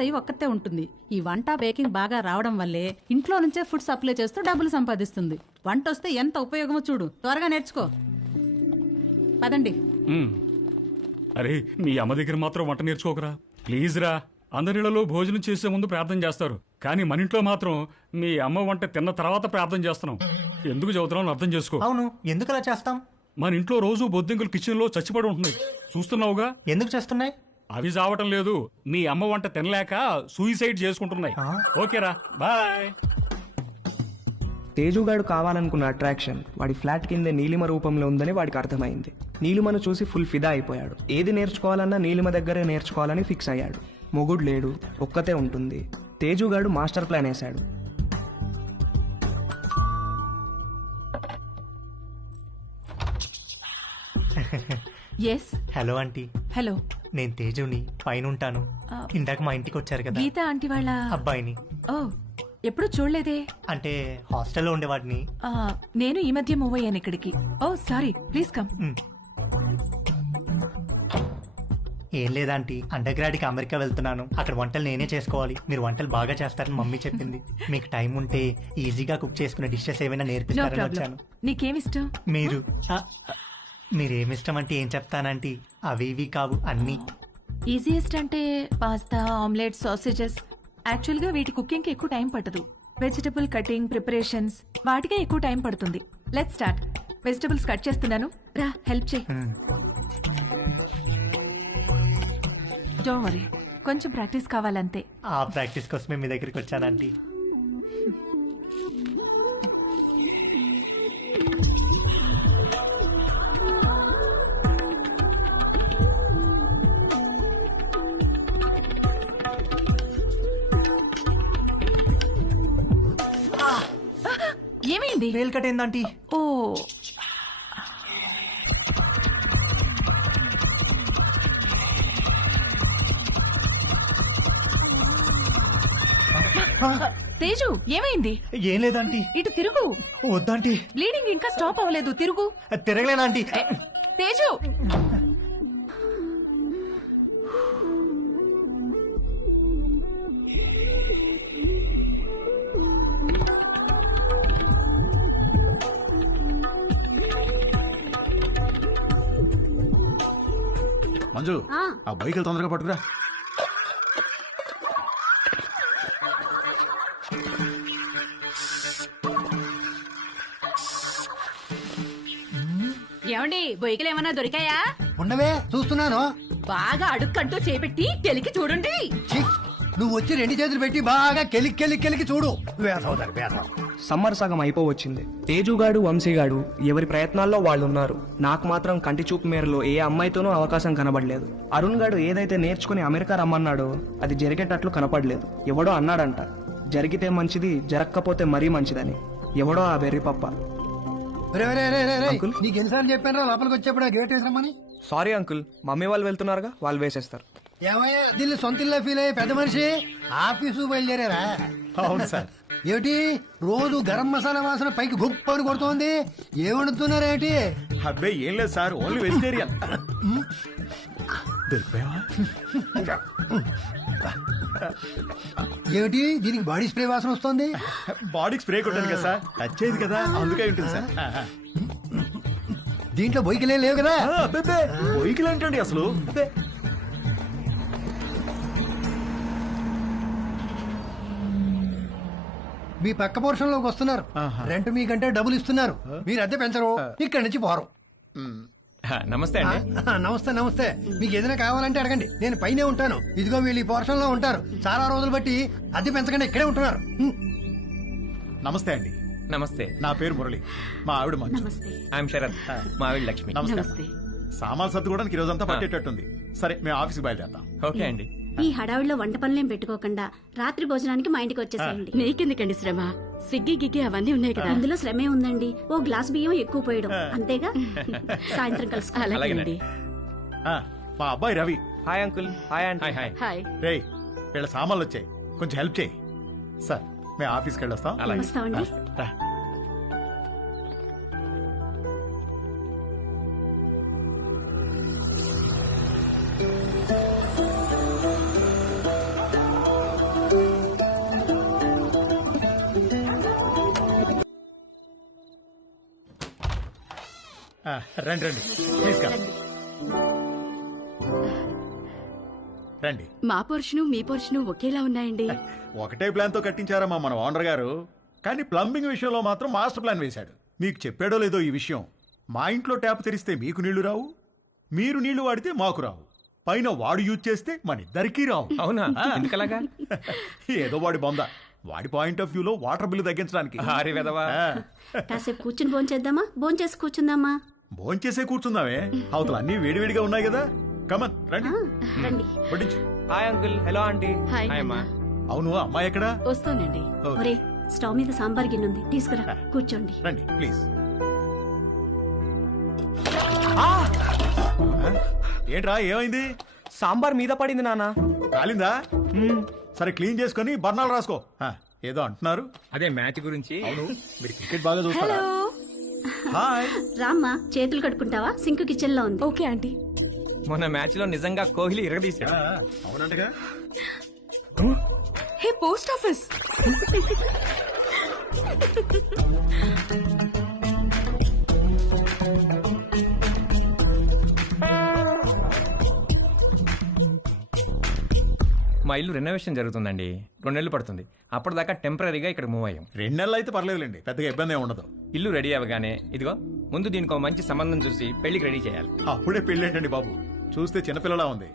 అయి ఒక్కతే ఉంటుంది. ఈ వంట బేకింగ్ బాగా రావడం వల్లే ఇంట్లో నుంచే ఫుడ్ సప్లై చేస్తూ డబ్బులు సంపాదిస్తుంది. వంట వస్తే ఎంత ఉపయోగమో చూడు. త్వరగా నేర్చుకో. పదండి. అరే మీ అమ్మ దగ్గర మాత్రం వంట నేర్చుకోకరా ప్లీజ్ రా. అందరిలో భోజనం చేసే ముందు ప్రార్థన చేస్తారు, కానీ మన ఇంట్లో మాత్రం మీ అమ్మ వంట తిన్న తర్వాత ప్రార్థన చేస్తున్నాం. ఎందుకు చదువుతున్నాం అర్థం చేసుకో. అవును, ఎందుకు అలా చేస్తాం? మన ఇంట్లో రోజు బొద్దింకలు కిచెన్ లో చచ్చిపడి ఉంటున్నాయి, చూస్తున్నావుగా. ఎందుకు చేస్తున్నాయి? అవి చావటం లేదు, మీ అమ్మ వంట తినలేక సూయిసైడ్ చేసుకుంటున్నాయి. ఓకేరా, బాయ్. తేజుగాడు కావాలనుకున్న అట్రాక్షన్ వాడి ఫ్లాట్ కిందే నీలిమ రూపంలో ఉందని వాడికి అర్థమైంది. నీలిమను చూసి ఫుల్ ఫిదా అయిపోయాడు. ఏది నేర్చుకోవాలన్నా నీలిమ దగ్గరే నేర్చుకోవాలని ఫిక్స్ అయ్యాడు. మొగుడు లేడు, ఒక్కతే ఉంటుంది. తేజుగాడు మాస్టర్ ప్లాన్ వేశాడు. ఎస్. Hello aunty. హలో. నేను తేజుని, పైన ఉంటాను. ఇందాక మా ఇంటికి వచ్చారు కదా, గీత ఆంటీ వాళ్ళ అబ్బాయిని. ఓ, ఎప్పుడు చూడలేదే. అంటే హాస్టల్లో ఉండేవాడిని. నేను ఈ మధ్య మూవ్ అయ్యాను ఇక్కడికి. ఓ సారీ, ప్లీజ్ కమ్. ఏం లేదాంటీ, అండర్ గ్రాడ్కి అమెరికా వెళ్తున్నాను. అక్కడ వంటలు నేనే చేసుకోవాలి. మీరు వంటలు బాగా చేస్తారని మమ్మీ చెప్పింది. మీకు టైం ఉంటే ఈజీగా కుక్ చేసుకునే డిషెస్ ఏమైనా నేర్పిస్తారని వచ్చాను. నీకేమిష్టం? మీరేమిష్టం అంటే ఏం చెప్తానంటీ, అవి ఇవి కావు అన్నీ. ఈజియెస్ట్ అంటే పాస్తా, ఆమ్లెట్, సాసేజెస్. యాక్చువల్గా వీటి కుకింగ్కి ఎక్కువ టైం పట్టదు. వెజిటబుల్ కటింగ్, ప్రిపరేషన్స్ వాటికే ఎక్కువ టైం పడుతుంది. Let's start. వెజిటబుల్స్ కట్ చేస్తున్నాను, రా హెల్ప్ చేయి. డోంట్ వరీ, కొంచెం ప్రాక్టీస్ కావాలంతే. ఆ ప్రాక్టీస్ కోసమే మీ దగ్గరికి వచ్చానంటీ. ఏమైంది? వేలు కట్టేందంటీ. ఓ, తేజు ఏమైంది? ఏం లేదంటీ. ఇటు తిరుగు. వద్దంటీ, బ్లీడింగ్ ఇంకా స్టాప్ అవ్వలేదు, తిరుగు. తిరగలేనాంటీ. తేజు, మంజు, ఆ బైక్ తొందరగా పట్టుకురా. ఏమండి బొయ్యకలు ఏమన్నా దొరికాయా? ఉండవే, చూస్తున్నాను. బాగా అడుక్కంటూ చేపెట్టి కెలికి చూడండి. ఛీ, నువ్వు వచ్చి రెండు చేతులు పెట్టి బాగా కెలికి చూడు. వేసవుతారు వేసవు. సమ్మర్ సగం అయిపోవచ్చింది. తేజుగాడు, వంశీగాడు ఎవరి ప్రయత్నాల్లో వాళ్ళు ఉన్నారు. నాకు మాత్రం కంటి చూపు మేరలో ఏ అమ్మాయితోనూ అవకాశం కనబడలేదు. అరుణ్ గాడు ఏదైతే నేర్చుకుని అమెరికా రమ్మన్నాడో అది జరిగేటట్లు కనపడలేదు. ఎవడో అన్నాడంట, జరిగితే మంచిది, జరగకపోతే మరీ మంచిదని. ఎవడో ఆ వెర్రి పప్ప. అంకుల్? నీకు ఎన్నిసార్లు చెప్పాను లోపలికి వచ్చేప్పుడు గేట్ వేసామని. సారీ అంకుల్, మమ్మీ వాళ్ళు వెళ్తున్నారుగా, వాళ్ళు వేసేస్తారు. ఏమయ్యా, దీన్ని సొంత ఇల్లు ఫీల్ అయ్యే పెద్ద మనిషి ఆఫీసు బయలుదేరారా? అవును సార్. ఏమిటి రోజు గరం మసాలా వాసన పైకి గొప్పని కొడుతోంది? ఏమడుతున్నారేంటి? అబ్బాయి ఏం లేదు సార్, ఓన్లీ వెజిటేరియన్. దొరికిపోయావా? ఏమిటి దీనికి బాడీ స్ప్రే వాసన వస్తుంది? బాడీకి స్ప్రే కొట్టాను కదా సార్, టచ్ అయ్యేది కదా, అందుకే ఉంటుంది సార్. దీంట్లో బొయ్యికలే లేవు కదా? బొయ్యికలు ఏంటండి అసలు? మీ పక్క పోర్షన్ లోకి వస్తున్నారు. రెంట్ మీకంటే డబ్బులు ఇస్తున్నారు. మీరు అద్దె పెంచరు, ఇక్కడి నుంచి పోరు. నమస్తే అండి. నమస్తే నమస్తే. మీకు ఏదైనా కావాలంటే అడగండి, నేను పైనే ఉంటాను. ఇదిగో వీళ్ళు ఈ పోర్షన్ లో ఉంటారు. చాలా రోజులు బట్టి అద్దె పెంచకుండా ఇక్కడే ఉంటున్నారు. నమస్తే అండి. నమస్తే. నా పేరు మురళి, మా ఆవిడ మంజు. ఐఎమ్ శరత్, మా ఆవిడ లక్ష్మి. నమస్తే. సామాన్లు సర్దుకోవడానికి ఈ రోజంతా పట్టేటట్టుంది. సరే, మేము ఆఫీస్కి బయలుదేరుతాం. ఓకే అండి. ఈ హడావిడిలో వంట పనులేం పెట్టుకోకుండా రాత్రి భోజనానికి మా ఇంటికి వచ్చేసేయండి. నీకెందుకండి శ్రమ? స్విగ్గీ గిగ్గి అవన్నీ ఉన్నాయి కదా. అందులో శ్రమే ఉందండి. ఓ గ్లాస్ బియ్యం ఎక్కువ పోయడం అంతేగా. సాయంత్రం కలుసు. అలాగేనండి. మా అబ్బాయి Ravi. Hi uncle. Hi aunty. Hi. Hi. రే, వీళ్ళ సామాన్లు వచ్చాయి, కొంచెం హెల్ప్ చేయి. సార్, మేము ఆఫీస్కి వెళ్ళొస్తాం. వస్తామండి. రా. రండి రండి తీసుకురా రండి. మా పోర్షను మీ పోర్షను ఒకేలా ఉన్నాయండి. ఒకటే ప్లాన్ తో కట్టించారమ్మా మన ఓనర్ గారు, కానీ ప్లంబింగ్ విషయంలో మాత్రం మాస్టర్ ప్లాన్ వేశాడు. మీకు చెప్పాడో లేదో ఈ విషయం, మా ఇంట్లో ట్యాప్ తెరిస్తే మీకు నీళ్లు రావు, మీరు నీళ్లు వాడితే మాకు రావు, పైన వాడు యూజ్ చేస్తే మన ఇద్దరికీ రావు. అవునా ఎందుకలాగా? ఏదో వాడి బొంద, వాడి పాయింట్ ఆఫ్ వ్యూలో వాటర్ బిల్లు తగ్గించడానికి. హారి వెదవా. కాసేపు కూర్చుని భోంచేద్దామా? భోంచేసి కూర్చుందామా? భోంచేసే కూర్చుందామే, అవతల అన్నీ వేడివేడిగా ఉన్నాయి కదా. కమన్ రండి రండి. వడ్డించు. Hi uncle, hello aunty. Hi hi అమ్మా. అవును అమ్మాయి ఎక్కడా? వస్తానండి. ఓకే. ఒరే, స్టవ్ మీద సాంబార్ గిన్నె ఉంది, తీసుకురా, కూర్చోండి. రండి ప్లీజ్. ఏంట్రా ఏమైంది? సాంబార్ మీద పడింది నాన్న. కాలిందా? సరే క్లీన్ చేసుకొని బర్ణాలు రాసుకో. ఏదో అంటున్నారు. అదే మ్యాచ్ గురించి. అవును మీరు క్రికెట్ బాగా చూస్తారా? హాయ్. రామ్మా, చేతులు కడుక్కుంటావా? సింక్ కిచెన్ లో ఉంది. Okay aunty. మొన్న మ్యాచ్ లో నిజంగా కోహ్లీ ఇరగదీశాడు. అవునంటగా. Hey post office. మా ఇల్లు రెనోవేషన్ జరుగుతుందండి, 2 నెలలు పడుతుంది. అప్పటిదాకా టెంపరీగా ఇక్కడ మూవ్ అయ్యాం. 2 నెలలు అయితే పర్లేదులేండి, పెద్దగా ఇబ్బంది ఏమి ఉండదు. ఇల్లు రెడీ అవ్వగానే ఇదిగో ముందు దీనికి ఒక మంచి సంబంధం చూసి పెళ్లికి రెడీ చేయాలి. అప్పుడే పెళ్ళేంటండి బాబు, చూస్తే చిన్నపిల్లలా ఉంది.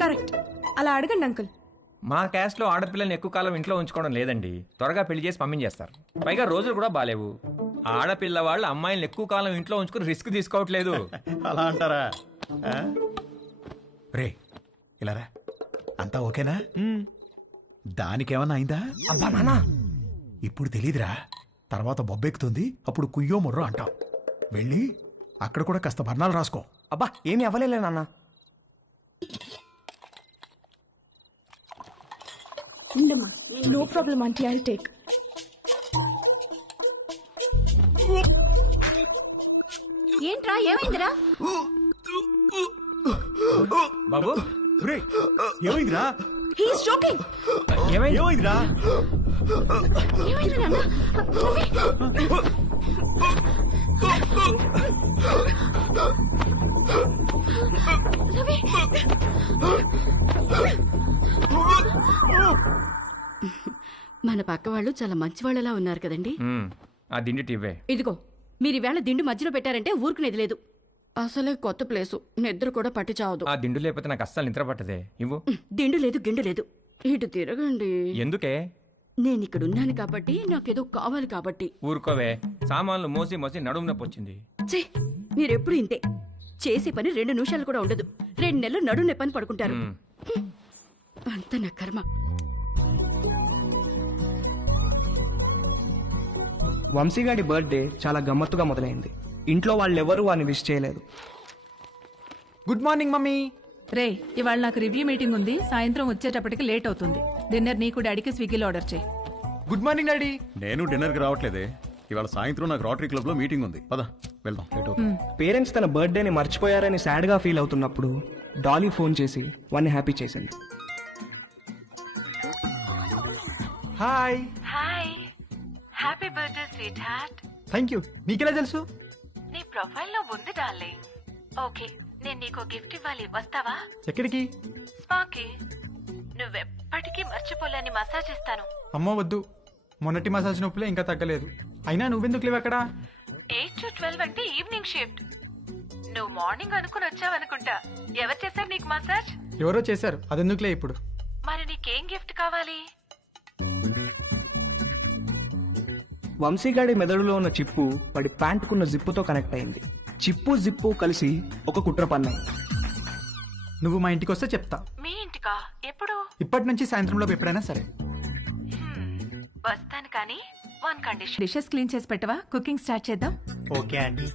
కరెక్ట్, అలా అడగండి అంకుల్. మా క్యాస్ట్ లో ఆడపిల్లని ఎక్కువ కాలం ఇంట్లో ఉంచుకోవడం లేదండి, త్వరగా పెళ్లి చేసి పంపించేస్తారు. పైగా రోజులు కూడా బాలేవు. ఆడపిల్ల వాళ్ళు అమ్మాయిలను ఎక్కువ కాలం ఇంట్లో ఉంచుకుని రిస్క్ తీసుకోవట్లేదు. అలా అంటారా? రే ఇలా రా, అంతా ఓకేనా? దానికేమన్నా అయిందా? అబ్బా నాన్న, ఇప్పుడు తెలీదురా, తర్వాత బొబ్బెక్కుతుంది, అప్పుడు కుయ్యో మొర్రో అంటాం. వెళ్ళి అక్కడ కూడా కాస్త బర్ణాలు రాసుకో. అబ్బా ఏమీ అవ్వలేలే నాన్న. ఉండమ్మా. No problem aunty, I take. ఏంట్రా, ఏమైందిరా? బాబు రేయ్, ఏమైందిరా? He's joking. ఏమైంది? ఏమైందిరా? ఏమైందిరా అన్న? మన పక్క వాళ్ళు చాలా మంచి వాళ్ళలా ఉన్నారు కదండి. ఆ దిండి టివ్వే. ఇదిగో మీరు ఈవేళ దిండు మధ్యలో పెట్టారంటే ఊరుకునేది లేదు. అసలే కొత్త ప్లేసు, నిద్ర కూడా పట్టి చావదు. ఆ దిండు లేకపోతే నాకు అస్సలు నిద్ర పట్టదే. ఇవ్వు. దిండు లేదు గిండు లేదు, ఇటు తిరగండి. ఎందుకే? నేను ఇక్కడ ఉన్నాను కాబట్టి, నాకేదో కావాలి కాబట్టి. ఊరుకోవే, సామాన్లు మోసి మోసి నడుము నొప్పి వచ్చింది. ఛే, మీరెప్పుడు ఇంతే. చేసే పని 2 నిమిషాలు కూడా ఉండదు. 2 నెలలు నడుము నొప్పని పడుకుంటారు. అంత నా కర్మ. వంశీగాడి బర్త్డే చాలా గమ్మత్తుగా మొదలైంది. ఇంట్లో వాళ్ళెవరూ వాడిని విష్ చేయలేదు. Good morning mummy. రే, ఇవాళ నాకు రివ్యూ మీటింగ్ ఉంది, సాయంత్రం వచ్చేటప్పటికి లేట్ అవుతుంది. డిన్నర్ నీకు డాడీకి స్విగ్గీలో ఆర్డర్ చేయి. Good morning daddy. నేను డిన్నర్కి రావట్లేదే, ఇవాళ సాయంత్రం నాకు రోటరీ క్లబ్ లో మీటింగ్ ఉంది. పద వెళ్దాం. లేట్ అవుతుంది. పేరెంట్స్ తన బర్త్డేని మర్చిపోయారని సాడ్గా ఫీల్ అవుతున్నప్పుడు డాలీ ఫోన్ చేసి వాడిని హ్యాపీ చేసింది. Hi. Hi, happy birthday sweet heart. Thank you. మీకెలా తెలుసు? నీ ప్రొఫైల్ లో ఉంది డార్లింగ్. ఓకే, నేను నీకు గిఫ్ట్ ఇవ్వాలి, వస్తావా? ఎక్కడికి? స్పాకి. నువ్వెప్పటికీ మర్చిపోలేని మసాజ్ ఇస్తాను. అమ్మో వద్దు, మొన్నటి మసాజ్ నొప్పులే ఇంకా తగ్గలేదు. అయినా నువ్వెందుకు లేవు అక్కడ? 8 to 12 అంటే ఈవినింగ్ షిఫ్ట్. నువ్వు మార్నింగ్ అనుకుని వచ్చావనుకుంటా. ఎవరు చేశారు నీకు మసాజ్? ఎవరో చేశారు, అదెందుకులే ఇప్పుడు. మరి నీకేం గిఫ్ట్ కావాలి? వంశీగాడి మెదడులో ఉన్న చిప్పు వాడి ప్యాంటుకున్న జిప్పుతో కనెక్ట్ అయింది. చిప్పు జిప్పు కలిసి ఒక కుట్ర పన్నాయి. నువ్వు మా ఇంటికి వస్తే చెప్తా. మీ ఇంటికా? ఎప్పుడు? ఇప్పటి నుంచి సాయంత్రంలో ఎప్పుడైనా సరే. వస్తాను, కానీ 1 కండిషన్. డిషెస్ క్లీన్ చేసి పెట్టవా? కుకింగ్ స్టార్ట్ చేద్దాం. Okay aunty.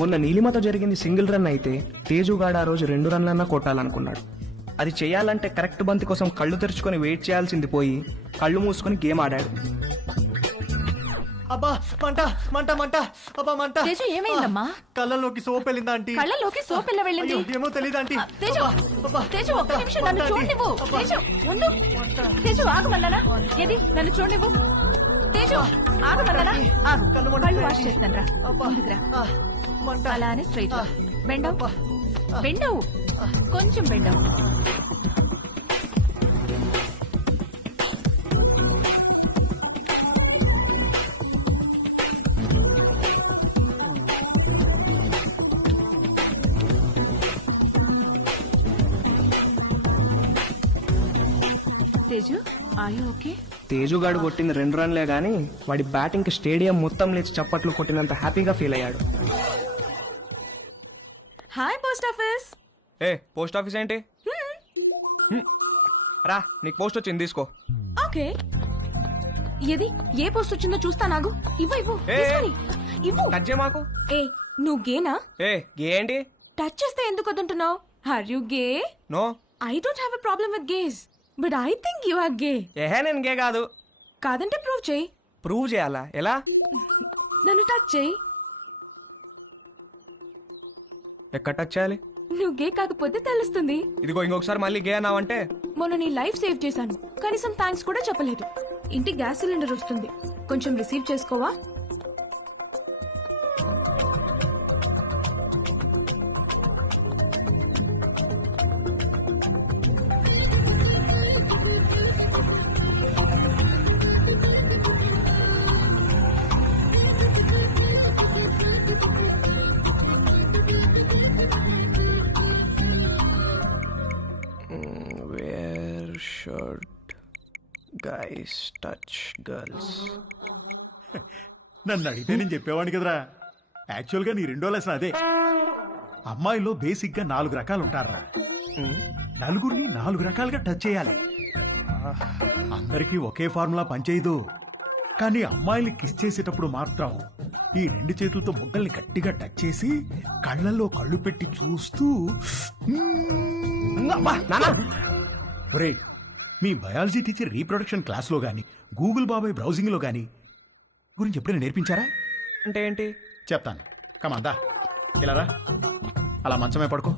మొన్న నీలిమతో జరిగింది సింగిల్ రన్ అయితే తేజుగాడు ఆ రోజు 2 రన్లన్నా కొట్టాలనుకున్నాడు. అది చేయాలంటే కరెక్ట్ బంతి కోసం కళ్ళు తెరుచుకొని వెయిట్ చేయాల్సింది పోయి కళ్ళు మూసుకొని గేమ్ ఆడాడు. అబ్బా మంట మంట మంట అబ్బా మంట. తేజు ఏమైందమ్మా? కళ్ళలోకి సోప్ వెళ్ళిందా ఆంటీ? కళ్ళలోకి సోప్ ఎలా వెళ్ళింది? అయ్యో, ఏమో తెలియదు ఆంటీ. తేజు తేజు ఒక్క నిమిషం నన్ను చూడనివ్వు. తేజు ఉండు. తేజు ఆగమన్నానా? ఏది నన్ను చూడనివ్వు. తేజు ఆగమన్నానా? ఆగు. కళ్ళు వాష్ చేస్తాను రా. ముందుకురా. అలానే స్ట్రైట్ బెండవు బెండవు కొంచెం బెండవు. తేజు ఆయు ఓకే? తేజుగాడు కొట్టింది 2 రన్లే గానీ వాడి బ్యాటింగ్కి స్టేడియం మొత్తం లేచి చప్పట్లు కొట్టినంత హ్యాపీగా ఫీల్ అయ్యాడు. Hi post office. ఏ పోస్ట్ ఆఫీస్ ఏంటి? రా నీకు పోస్ట్ వచ్చింది తీసుకో. ఓకే. ఏది ఏ పోస్ట్ వచ్చిందో చూస్తా. నాగు ఇవ్వు ఇవ్వు ఏ, తీసుకొని ఇవ్వు. టచ్ చేయ మాకు. ఏ నువ్వు గేనా? ఏ గే ఏంటి? టచ్ చేస్తే ఎందుకు వద్దంటున్నావు? Are you gay? No. I don't have a problem with gays but I think you are gay. ఏహే నేను గే కాదు. కాదంటే ప్రూవ్ చేయి. ప్రూవ్ చేయాలా? ఎలా? నన్ను టచ్ చేయి. ఎక్కడ టచ్ చేయాలి? నువ్వు గే కాకపోతే తెలుస్తుంది. ఇదిగో ఇంకొకసారి మళ్ళీ గే అన్నావంటే. మొన్న నీ లైఫ్ సేవ్ చేశాను, కనీసం థ్యాంక్స్ కూడా చెప్పలేదు. ఇంటి గ్యాస్ సిలిండర్ వస్తుంది, కొంచెం receive చేసుకోవా? Where should guys touch girls? నన్ను అడిగితే నేను చెప్పేవాడిని కదరా. యాక్చువల్గా నీ 2వ లెసన్ అదే. అమ్మాయిలో బేసిక్గా 4 రకాలు ఉంటారా. నలుగురిని 4 రకాలుగా టచ్ చేయాలి. అందరికీ ఒకే ఫార్ములా పనిచేయదు. కానీ అమ్మాయిని కిస్ చేసేటప్పుడు మాత్రం ఈ 2 చేతులతో బొగ్గల్ని గట్టిగా టచ్ చేసి కళ్ళల్లో కళ్ళు పెట్టి చూస్తూ ఒరేయ్, మీ బయాలజీ టీచర్ రీప్రొడక్షన్ క్లాస్లో కానీ గూగుల్ బాబాయ్ బ్రౌజింగ్లో కానీ గురించి ఎప్పుడైనా నేర్పించారా? అంటే ఏంటి? చెప్తాను. కమాందా ఇలా రా. అలా మంచమే పడుకో.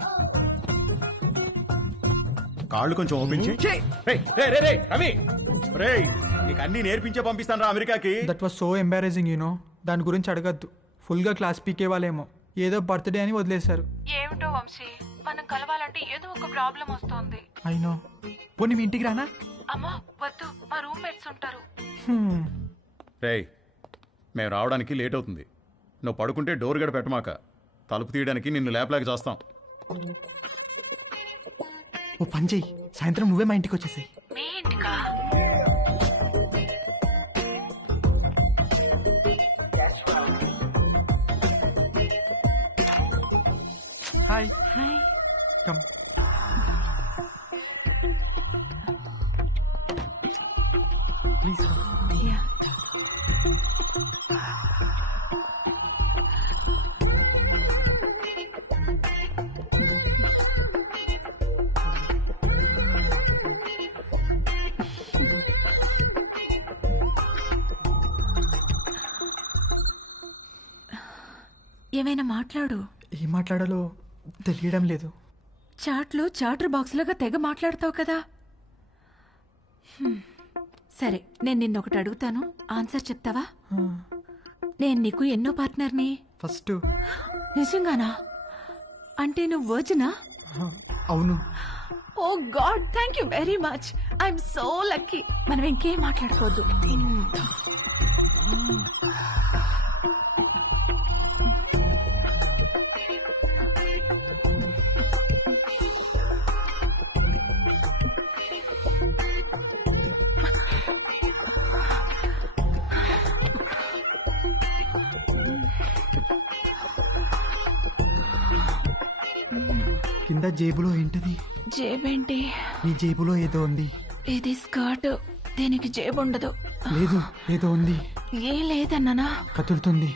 కాళ్ళు కొంచెం ఓపెన్ చేయి. రవి రేయ్, నీకు అన్ని నేర్పించే పంపిస్తాను రా అమెరికాకి. That was so embracing you know. దాని గురించి అడగద్దు. ఫుల్గా క్లాస్ పీకే వాళ్ళేమో ఏదో బర్త్డే అని వదిలేశారు. ఏమిటో వంశీ, మనం కలవాలంటే ఏదో ఒక ప్రాబ్లం వస్తుంది. అయినో. పోనీ మీ ఇంటికి రానా? అమ్మా వద్దు, మా రూమ్మేట్స్ ఉంటారు. రేయ్, మేము రావడానికి లేట్ అవుతుంది. నువ్వు పడుకుంటే డోర్ గడ పెట్టమాక. తలుపు తీయడానికి నిన్ను లేపలేక చేస్తాం. ఓ పని చెయ్యి, సాయంత్రం నువ్వే మా ఇంటికి వచ్చేసాయి. మీ ఇంటికా? Hi hi. Come. Please. Yeah. ఏమైనా మాట్లాడు. ఏం మాట్లాడాలో తెలియడం లేదు. చాట్లో చాటర్ బాక్స్లాగా తెగ మాట్లాడతావు కదా. సరే, నేను నిన్నొకటి అడుగుతాను, ఆన్సర్ చెప్తావా? నేను నీకు ఎన్నో పార్ట్నర్ని? ఫస్ట్. నిజంగానా? అంటే నువ్వు వర్జినా? అవును. Oh God, thank you very much. I'm so lucky. మనం ఇంకేం మాట్లాడుకోవద్దు. కింద జేబులో ఏంటిది? జేబేంటి? నీ జేబులో ఏదో ఉంది. ఇది స్కర్ట్, దీనికి జేబు ఉండదు. లేదు, ఏదో ఉంది. ఏం లేదన్నానా? కదులుతుంది.